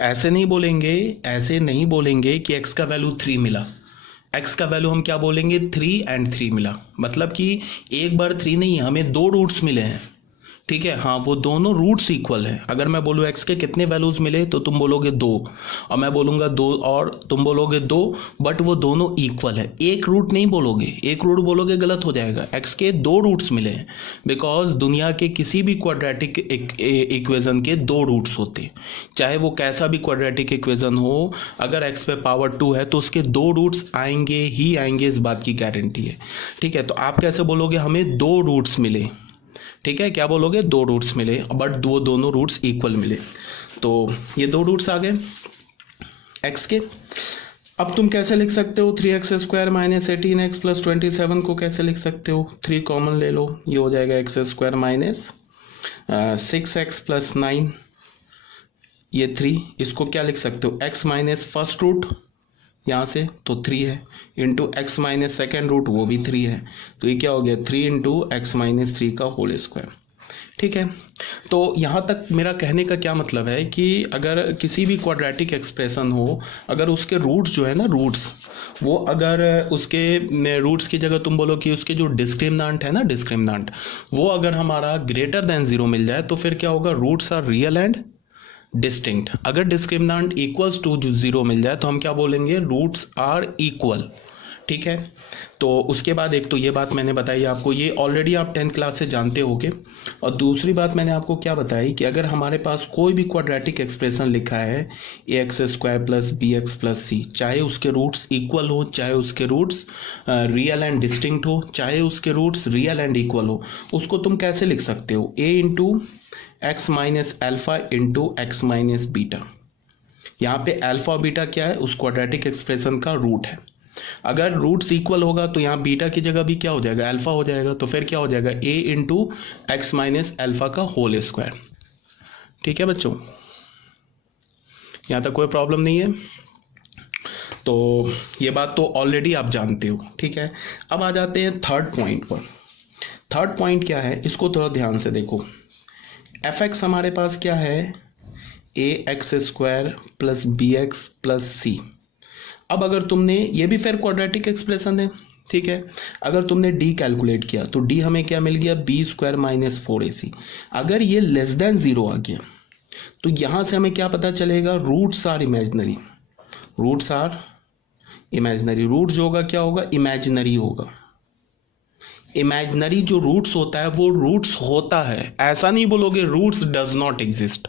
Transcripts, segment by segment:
ऐसे नहीं बोलेंगे, ऐसे नहीं बोलेंगे कि x का वैल्यू 3 मिला। x का वैल्यू हम क्या बोलेंगे, 3 एंड 3 मिला, मतलब कि एक बार 3 नहीं, हमें दो रूट्स मिले हैं। ठीक है, हाँ वो दोनों रूट्स इक्वल है। अगर मैं बोलूँ x के कितने वैल्यूज मिले तो तुम बोलोगे 2, और मैं बोलूँगा 2 और तुम बोलोगे 2, बट वो दोनों इक्वल है। एक रूट नहीं बोलोगे, एक रूट बोलोगे गलत हो जाएगा। x के दो रूट्स मिले हैं, बिकॉज दुनिया के किसी भी क्वाड्रेटिक इक्वेशन के दो रूट्स होते हैं, चाहे वो कैसा भी क्वाड्रेटिक इक्वेशन हो। अगर x पे पावर 2 है तो उसके दो रूट्स आएंगे ही आएंगे, इस बात की गारंटी है। ठीक है, तो आप कैसे बोलोगे, हमें दो रूट्स मिले। ठीक है, क्या बोलोगे, दो रूट्स मिले, बट वो दोनों रूट्स इक्वल मिले। तो ये दो रूट्स आ गए x के। अब तुम कैसे लिख सकते हो, 3x² माइनस 18x प्लस 27 को कैसे लिख सकते हो, 3 कॉमन ले लो, ये हो जाएगा x² माइनस 6x प्लस 9, ये 3, इसको क्या लिख सकते हो, x माइनस फर्स्ट रूट यहाँ से तो 3 है, into X minus second root वो भी 3 है, तो ये क्या हो गया 3 इंटू एक्स माइनस 3 का होल स्क्वायर। ठीक है, तो यहाँ तक मेरा कहने का क्या मतलब है कि अगर किसी भी क्वाड्रेटिक एक्सप्रेशन हो, अगर उसके रूट्स जो है ना, रूट्स, वो अगर उसके रूट्स की जगह तुम बोलो कि उसके जो डिस्क्रिमिनेंट है ना, डिस्क्रिमिनेंट, वो अगर हमारा ग्रेटर देन 0 मिल जाए तो फिर क्या होगा, roots are real and distinct. अगर डिस्क्रिमिनेंट इक्वल्स टू 0 मिल जाए तो हम क्या बोलेंगे, रूट्स आर इक्वल। ठीक है, तो उसके बाद एक तो ये बात मैंने बताई आपको, ये ऑलरेडी आप 10th क्लास से जानते होगे। और दूसरी बात मैंने आपको क्या बताई कि अगर हमारे पास कोई भी क्वाड्रेटिक एक्सप्रेशन लिखा है ax² plus bx plus c, चाहे उसके रूट्स इक्वल हो, चाहे उसके रूट्स रियल एंड डिस्टिंक्ट हो, चाहे उसके रूट्स रियल एंड इक्वल हो, उसको तुम कैसे लिख सकते हो, a into X minus alpha into X minus beta. यहाँ पे अल्फा बीटा क्या है, उस क्वाड्रेटिक एक्सप्रेशन का रूट है। अगर रूट्स इक्वल होगा तो यहाँ बीटा की जगह भी क्या हो जाएगा, अल्फा हो जाएगा, तो फिर क्या हो जाएगा a into X minus alpha का होल स्क्वायर। ठीक है बच्चों, यहाँ तक कोई प्रॉब्लम नहीं है। तो ये बात तो ऑलरेडी आप जानते हो। ठीक है, अब आ जाते हैं थर्ड पॉइंट पर। थर्ड पॉइंट क्या है, इसको थोड़ा ध्यान से देखो। fx हमारे पास क्या है, ax² plus bx plus c। अब अगर तुमने, ये भी फिर क्वाड्रेटिक एक्सप्रेशन है, ठीक है, अगर तुमने d कैलकुलेट किया तो d हमें क्या मिल गया, b² माइनस 4ac। अगर ये लेस देन 0 आ गया तो यहां से हमें क्या पता चलेगा, roots are imaginary, roots are imaginary. Root जो होगा क्या होगा, इमेजिनरी होगा। इमेजिनरी जो रूट्स होता है वो रूट्स होता है, ऐसा नहीं बोलोगे रूट्स डज नॉट एग्जिस्ट।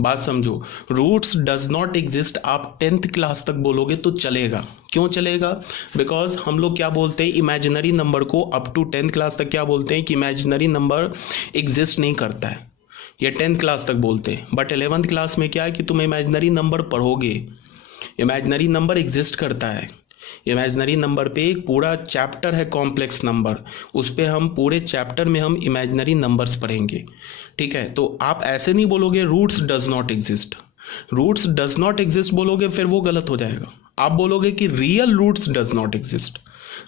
बात समझो, रूट्स डज नॉट एग्जिस्ट आप 10th क्लास तक बोलोगे तो चलेगा। क्यों चलेगा, बिकॉज हम लोग क्या बोलते हैं, इमेजिनरी नंबर को अप टू 10th क्लास तक क्या बोलते हैं कि इमेजिनरी नंबर एग्जिस्ट नहीं करता है, ये 10th क्लास तक बोलते हैं। बट 11th क्लास में क्या है कि तुम इमेजिनरी नंबर पढ़ोगे, इमेजिनरी नंबर एग्जिस्ट करता है। इमेजिनरी नंबर पे एक पूरा चैप्टर है, कॉम्प्लेक्स नंबर, उस पे हम पूरे चैप्टर में हम इमेजिनरी नंबर्स पढ़ेंगे। ठीक है, तो आप ऐसे नहीं बोलोगे roots does not exist. Roots does not exist बोलोगे फिर वो गलत हो जाएगा। आप बोलोगे कि real roots does not exist.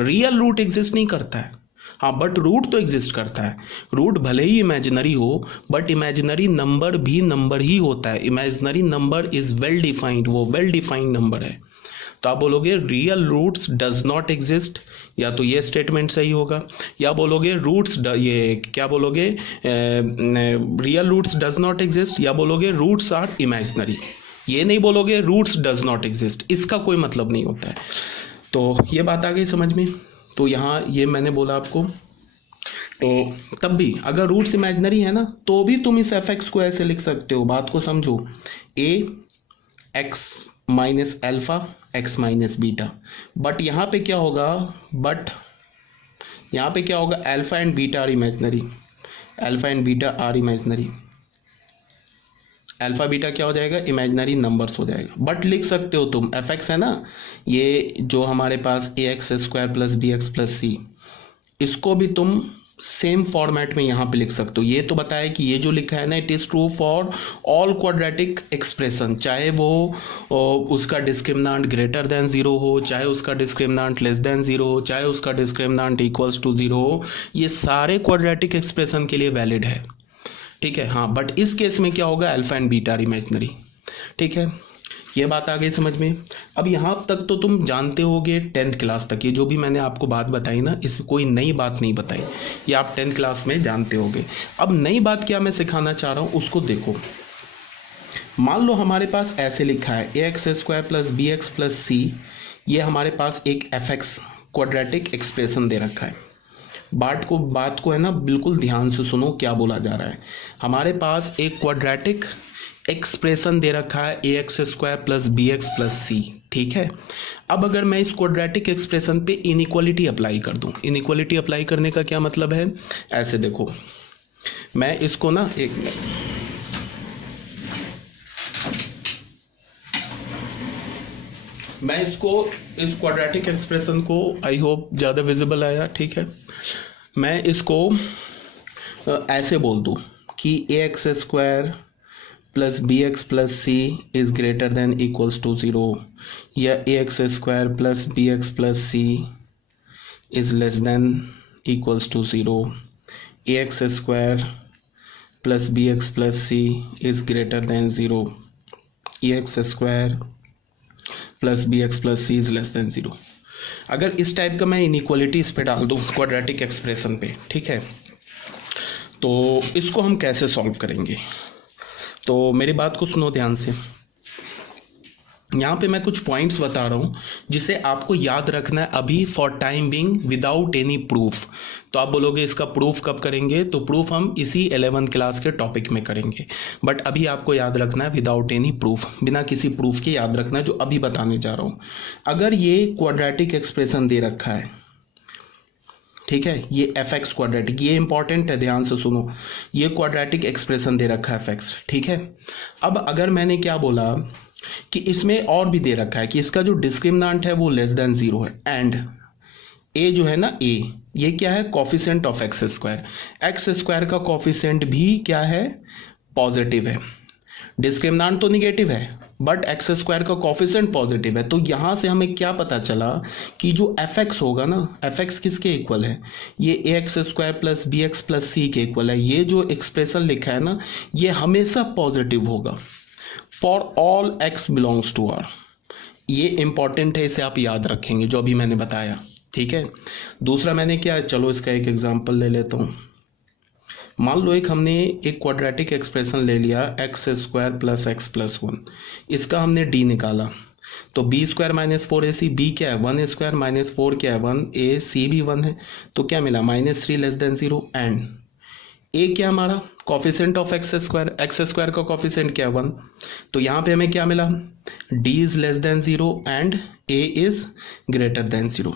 Real root exist नहीं करता है, हाँ बट रूट तो एग्जिस्ट करता है। रूट भले ही इमेजिनरी हो बट इमेजिनरी नंबर भी नंबर ही होता है। Imaginary number is well defined, वो वेल डिफाइंड नंबर है। तो आप बोलोगे real roots does not exist, या तो ये स्टेटमेंट सही होगा, या बोलोगे रूट्स ये क्या बोलोगे, real roots does not exist, या बोलोगे रूट्स आर इमेजिनरी। ये नहीं बोलोगे रूट्स डज नॉट एग्जिस्ट, इसका कोई मतलब नहीं होता है। तो ये बात आ गई समझ में। तो यहाँ ये मैंने बोला आपको। तो तब भी अगर रूट्स इमेजिनरी है ना तो भी तुम इस fx को ऐसे लिख सकते हो। बात को समझो, a x minus alpha x minus beta, but यहाँ पे क्या होगा, बट यहाँ पे क्या होगा, alpha and beta are imaginary, alpha and beta are imaginary. Alpha beta क्या हो जाएगा, इमेजिनरी नंबर्स हो जाएगा। बट लिख सकते हो तुम, fx है ना, ये जो हमारे पास ax² plus bx plus c, इसको भी तुम सेम फॉर्मेट में यहाँ पे लिख सकते हो। ये तो बताया कि ये जो लिखा है ना, it is true for all quadratic expression, चाहे वो उसका डिस्क्रिमिनेंट ग्रेटर देन 0 हो, चाहे उसका डिस्क्रिमिनेंट लेस देन 0 हो, चाहे उसका डिस्क्रिमिनेंट इक्वल्स टू 0 हो, ये सारे क्वाड्रेटिक एक्सप्रेशन के लिए वैलिड है। ठीक है, हाँ बट इस केस में क्या होगा, alpha and beta are imaginary. ठीक है, ये बात आ गई समझ में। अब यहाँ तक तो तुम जानते होगे 10th क्लास तक, ये जो भी मैंने आपको बात बताई ना, इस कोई नई बात नहीं बताई, ये आप 10th क्लास में जानते होगे। अब नई बात क्या मैं सिखाना चाह रहा हूँ उसको देखो। मान लो हमारे पास ऐसे लिखा है ax² plus bx plus c, ये हमारे पास एक fx क्वाड्रेटिक एक्सप्रेशन दे रखा है। बात को है ना बिल्कुल ध्यान से सुनो क्या बोला जा रहा है। हमारे पास एक क्वाड्रेटिक एक्सप्रेशन दे रखा है ax² plus bx plus c, ठीक है। अब अगर मैं इस क्वाड्रेटिक एक्सप्रेशन पे इनइक्वालिटी अप्लाई कर दूं, इनइक्वालिटी अप्लाई करने का क्या मतलब है, ऐसे देखो, मैं इसको ना एक मिनट, मैं इसको इस क्वाड्रेटिक एक्सप्रेशन को, आई होप ज़्यादा विजिबल आया, ठीक है। मैं इसको ऐसे बोल दूं कि ax² plus bx plus c is greater than equals to 0, या ax² plus bx plus c is less than equals to 0, ax² plus bx plus c is greater than 0, ax² plus bx plus c is less than 0। अगर इस type का मैं inequality इस पे डाल दूँ quadratic expression पे, ठीक है, तो इसको हम कैसे सॉल्व करेंगे। तो मेरी बात को सुनो ध्यान से, यहाँ पे मैं कुछ पॉइंट्स बता रहा हूँ जिसे आपको याद रखना है अभी for time being without any proof. तो आप बोलोगे इसका प्रूफ कब करेंगे, तो प्रूफ हम इसी 11th क्लास के टॉपिक में करेंगे, बट अभी आपको याद रखना है विदाउट एनी प्रूफ, बिना किसी प्रूफ के याद रखना है जो अभी बताने जा रहा हूँ। अगर ये क्वाड्रेटिक एक्सप्रेशन दे रखा है, ठीक है, ये fx क्वाड्रेटिक, ये इंपॉर्टेंट है, ध्यान से सुनो, ये क्वाड्रेटिक एक्सप्रेशन दे रखा है fx, ठीक है। अब अगर मैंने क्या बोला कि इसमें और भी दे रखा है कि इसका जो डिस्क्रिमिनेंट है वो लेस देन 0 है, एंड a जो है ना a, ये क्या है, कॉफिशिएंट ऑफ x², x² का कॉफिशिएंट भी क्या है, पॉजिटिव है, डिस्क्रिमिनेंट तो निगेटिव है बट x² का कॉफिशिएंट पॉजिटिव है। तो यहाँ से हमें क्या पता चला कि जो fx होगा ना, fx किसके इक्वल है, ये ax² plus bx plus c के इक्वल है। ये जो एक्सप्रेशन लिखा है ना, ये हमेशा पॉजिटिव होगा for all x belongs to r। ये इंपॉर्टेंट है, इसे आप याद रखेंगे जो अभी मैंने बताया, ठीक है। दूसरा मैंने क्या, चलो इसका एक एग्जाम्पल ले लेता हूँ। मान लो हमने एक क्वाड्रेटिक एक्सप्रेशन ले लिया x² प्लस x प्लस 1, इसका हमने d निकाला, तो b² माइनस 4ac, b क्या है 1² माइनस 4 क्या है 1a, c भी 1 है, तो क्या मिला -3 लेस देन 0, एंड a क्या हमारा कॉफिशिएंट ऑफ x² का कॉफिशिएंट क्या है 1, तो यहाँ पे हमें क्या मिला, d is less than 0 and a is greater than 0,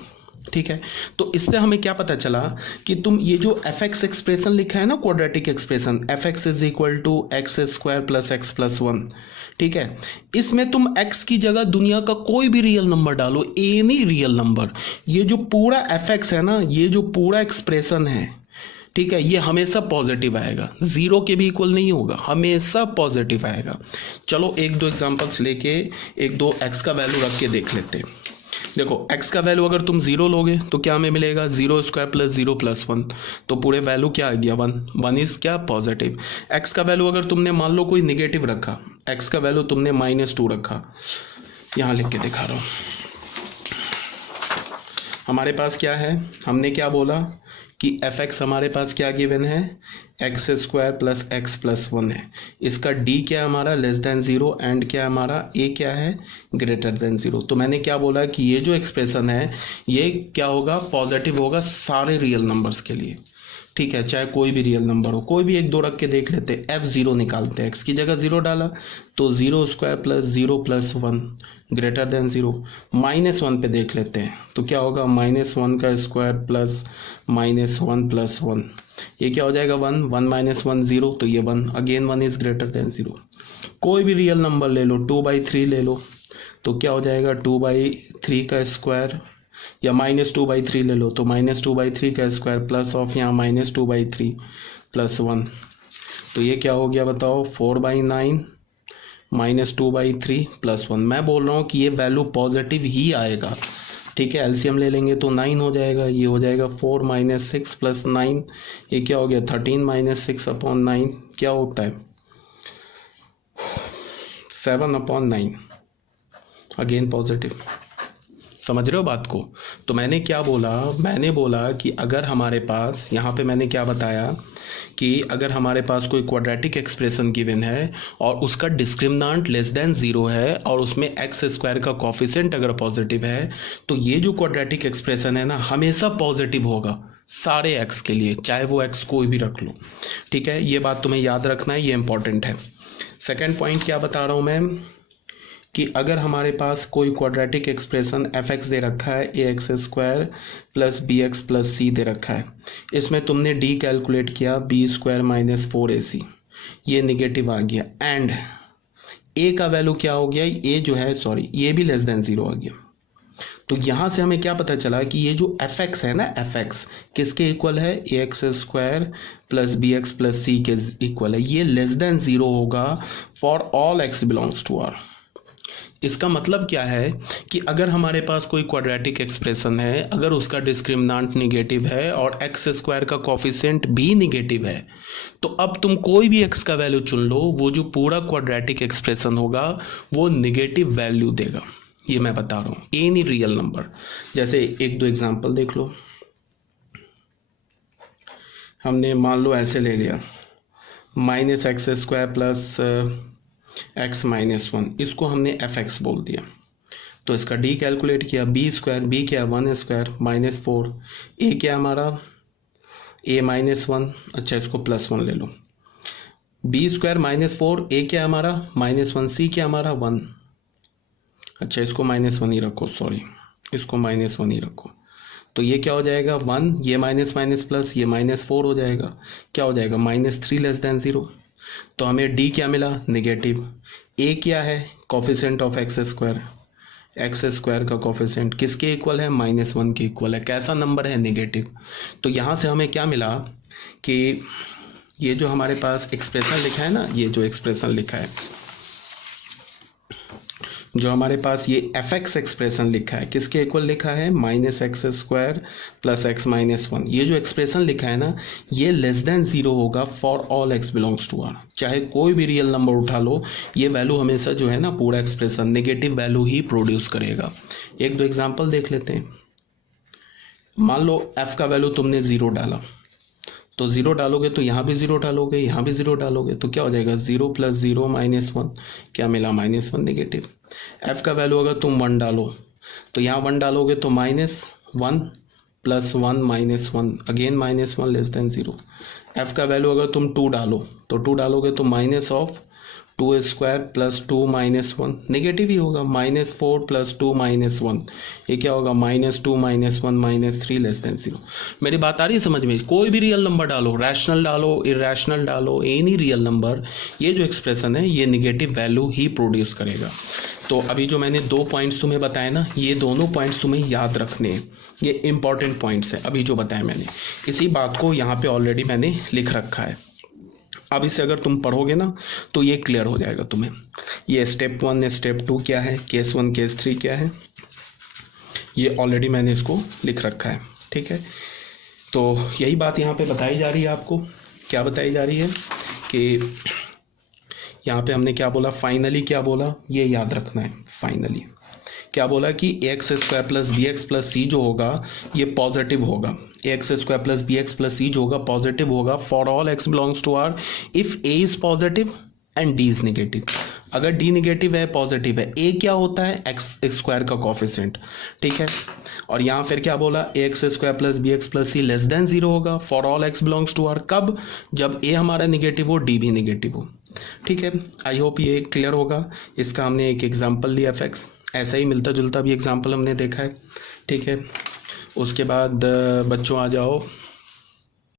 ठीक है। तो इससे हमें क्या पता चला कि तुम ये जो fx एक्सप्रेशन लिखा है ना, quadratic expression fx is equal to x² plus x plus 1, ठीक है, इसमें तुम x की जगह दुनिया का कोई भी रियल नंबर डालो, एनी रियल नंबर, ये जो पूरा fx है ना, ये जो पूरा एक्सप्रेशन है, ठीक है, ये हमेशा पॉजिटिव आएगा, 0 के भी इक्वल नहीं होगा, हमेशा पॉजिटिव आएगा। चलो एक दो एग्जांपल्स लेके एक दो x का वैल्यू रख के देख लेते हैं। देखो x का वैल्यू अगर तुम 0 लोगे तो क्या हमें मिलेगा, 0² प्लस 0 प्लस 1, तो पूरे वैल्यू क्या आ गया 1 इज क्या पॉजिटिव। x का वैल्यू अगर तुमने मान लो कोई निगेटिव रखा, x का वैल्यू तुमने -2 रखा, यहाँ लिख के दिखा रहा हूँ, हमारे पास क्या है, हमने क्या बोला कि fx हमारे पास क्या गिवन है, x² प्लस x प्लस 1 है, इसका d क्या है हमारा लेस देन 0 एंड क्या हमारा a क्या है ग्रेटर देन 0। तो मैंने क्या बोला कि ये जो एक्सप्रेशन है ये क्या होगा, पॉजिटिव होगा सारे रियल नंबर्स के लिए, ठीक है, चाहे कोई भी रियल नंबर हो, कोई भी एक दो रख के देख लेते हैं। f0 निकालते हैं, x की जगह 0 डाला तो 0² प्लस 0 प्लस 1 ग्रेटर देन 0, -1 पे देख लेते हैं तो क्या होगा, -1 का स्क्वायर प्लस -1 प्लस 1, ये क्या हो जाएगा 1 1 - 1 0, तो ये 1 अगेन 1 इज ग्रेटर देन 0। कोई भी रियल नंबर ले लो, 2/3 ले लो तो क्या हो जाएगा 2/3 का स्क्वायर, या -2/3 ले लो तो -2/3 का स्क्वायर प्लस ऑफ यहाँ -2/3 प्लस 1, तो ये क्या हो गया बताओ 4/9 -2/3 प्लस 1। मैं बोल रहा हूँ कि ये वैल्यू पॉजिटिव ही आएगा, ठीक है। एलसीएम ले लेंगे तो 9 हो जाएगा, ये हो जाएगा 4 - 6 प्लस 9, ये क्या हो गया 13 - 6/9, क्या होता है 7/9 अगेन पॉजिटिव। समझ रहे हो बात को? तो मैंने क्या बोला, मैंने बोला कि अगर हमारे पास, यहाँ पे मैंने क्या बताया कि अगर हमारे पास कोई क्वाड्रेटिक एक्सप्रेशन गिवन है और उसका डिस्क्रिमिनेंट लेस देन 0 है और उसमें एक्स स्क्वायर का कोफिशिएंट अगर पॉजिटिव है, तो ये जो क्वाड्रेटिक एक्सप्रेशन है ना हमेशा पॉजिटिव होगा सारे एक्स के लिए, चाहे वो एक्स कोई भी रख लो। ठीक है, ये बात तुम्हें याद रखना है, ये इंपॉर्टेंट है। सेकेंड पॉइंट क्या बता रहा हूँ मैं कि अगर हमारे पास कोई क्वाड्रेटिक एक्सप्रेशन एफ एक्स दे रखा है, A X square plus B X plus C दे रखा है, इसमें तुमने डी कैलकुलेट किया बी स्क्वायर माइनस 4ac, ये निगेटिव आ गया, एंड ए का वैल्यू क्या हो गया, ए जो है सॉरी ये भी लेस देन 0 आ गया। तो यहाँ से हमें क्या पता चला कि ये जो एफ एक्स है ना, एफ एक्स किसके इक्वल है, A X square plus B X plus C के इक्वल है, ये लेस देन 0 होगा for all x belongs to R. इसका मतलब क्या है कि अगर हमारे पास कोई क्वाड्रेटिक एक्सप्रेशन है, अगर उसका डिस्क्रिमिनेंट निगेटिव है और एक्स स्क्वायर का कोफिशिएंट भी निगेटिव है, तो अब तुम कोई भी एक्स का वैल्यू चुन लो, वो जो पूरा क्वाड्रेटिक एक्सप्रेशन होगा वो निगेटिव वैल्यू देगा। ये मैं बता रहा हूँ, एनी रियल नंबर। जैसे एक दो एग्जांपल देख लो, हमने मान लो ऐसे ले लिया minus x square plus x minus 1, इसको हमने एफ एक्स बोल दिया। तो इसका डी कैलकुलेट किया, बी स्क्वायर, बी क्या 1 स्क्वायर माइनस 4, ए क्या हमारा ए माइनस 1, अच्छा इसको प्लस 1 ले लो, बी स्क्वायर माइनस 4, ए क्या हमारा माइनस 1, सी क्या हमारा 1, अच्छा इसको माइनस 1 ही रखो, सॉरी इसको माइनस 1 ही रखो। तो ये क्या हो जाएगा 1, ये माइनस माइनस प्लस, ये माइनस 4 हो जाएगा, क्या हो जाएगा माइनस 3 लेस देन 0। तो हमें डी क्या मिला, निगेटिव। ए क्या है, कोफिशिएंट ऑफ एक्स स्क्वायर का कोफिशिएंट किसके इक्वल है, -1 के इक्वल है। कैसा नंबर है, निगेटिव। तो यहाँ से हमें क्या मिला कि ये जो हमारे पास एक्सप्रेशन लिखा है ना, ये जो एक्सप्रेशन लिखा है, जो हमारे पास ये एफ एक्स एक्सप्रेशन लिखा है, किसके इक्वल लिखा है, minus x square plus x minus 1, ये जो एक्सप्रेशन लिखा है ना, ये लेस देन 0 होगा for all x belongs to R. चाहे कोई भी रियल नंबर उठा लो, ये वैल्यू हमेशा जो है ना, पूरा एक्सप्रेशन नेगेटिव वैल्यू ही प्रोड्यूस करेगा। एक दो एग्जाम्पल देख लेते हैं। मान लो एफ का वैल्यू तुमने 0 डाला, तो 0 डालोगे तो यहाँ भी 0 डालोगे, यहाँ भी 0 डालोगे, तो क्या हो जाएगा 0 प्लस 0 माइनस 1, क्या मिला -1 निगेटिव। एफ का वैल्यू अगर तुम 1 डालो तो यहाँ 1 डालोगे तो -1 plus 1 minus 1, again -1 less than 0। F का वैल्यू अगर तुम 2 डालो तो 2 डालोगे तो minus of 2 square plus 2 minus 1, negative ही होगा, -4 प्लस 2 माइनस 1, ये क्या होगा -2 माइनस 1 माइनस 3 लेस देन 0। मेरी बात आ रही है समझ में? कोई भी रियल नंबर डालो, रैशनल डालो, इरेशनल डालो, एनी रियल नंबर, ये जो एक्सप्रेशन है ये निगेटिव वैल्यू ही प्रोड्यूस करेगा। तो अभी जो मैंने 2 पॉइंट्स तुम्हें बताए ना, ये दोनों पॉइंट्स तुम्हें याद रखने हैं, ये इंपॉर्टेंट पॉइंट्स हैं अभी जो बताया मैंने। इसी बात को यहाँ पे ऑलरेडी मैंने लिख रखा है। अब इसे अगर तुम पढ़ोगे ना तो ये क्लियर हो जाएगा तुम्हें। ये स्टेप 1 स्टेप 2 क्या है, केस 1 केस 3 क्या है, ये ऑलरेडी मैंने इसको लिख रखा है। ठीक है, तो यही बात यहाँ पे बताई जा रही है आपको। क्या बताई जा रही है कि यहाँ पे हमने क्या बोला, फाइनली क्या बोला, ये याद रखना है। फाइनली क्या बोला कि X square plus B X plus C जो होगा ये पॉजिटिव होगा, X square plus B X plus C जो होगा पॉजिटिव होगा for all x belongs to R if A is positive and D is negative. अगर डी नेगेटिव है, positive है, ए क्या होता है, एक्स स्क्वायर का कोफिशिएंट। ठीक है, और यहाँ फिर क्या बोला, X square plus B X plus C less than 0 होगा for all x belongs to R. कब, जब ए हमारा नेगेटिव हो, डी भी नेगेटिव हो। ठीक है, आई होप ये क्लियर होगा। इसका हमने एक एग्जाम्पल लिया एफ एक्स, ऐसा ही मिलता जुलता भी एग्जाम्पल हमने देखा है। ठीक है, उसके बाद बच्चों आ जाओ